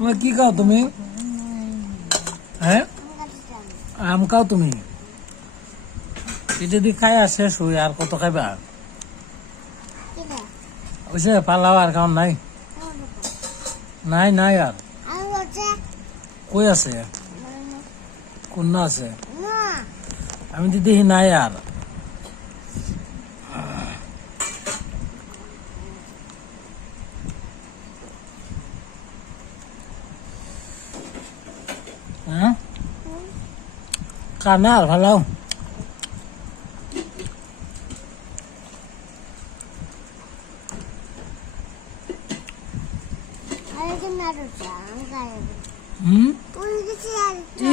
তুমি কি খাও তুমি? হ্যাঁ, আম খাও তুমি? যদি খাই আর শেষ হই আর কত খাইবা? ওইসে পালাও আর খাওয়ান নাই? নাই নাই আর কই আছে? কোন আছে? আমি তো দেখি নাই আর। হ্যাঁ, কানা আর ভালো।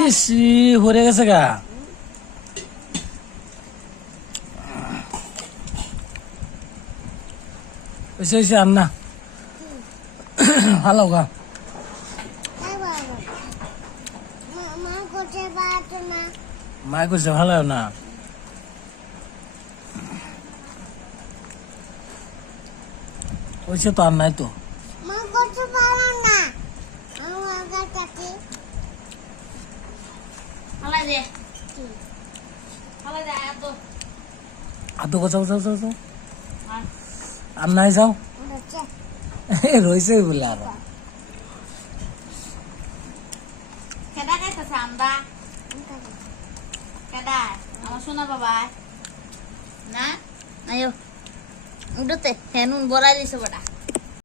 ইসি হরে গেছে গা। ওইসে আর না ভালো গা। মায় করছে ভালো না। ওইসে তো আর নাই তো। আতো যাও যাও যাও যাও আর নাই যাও রয়েছে বলে আর আমার শোনা বাবা না আয়ো উঠতে হ্যাঁ নুন বড়াই দিছে বড়া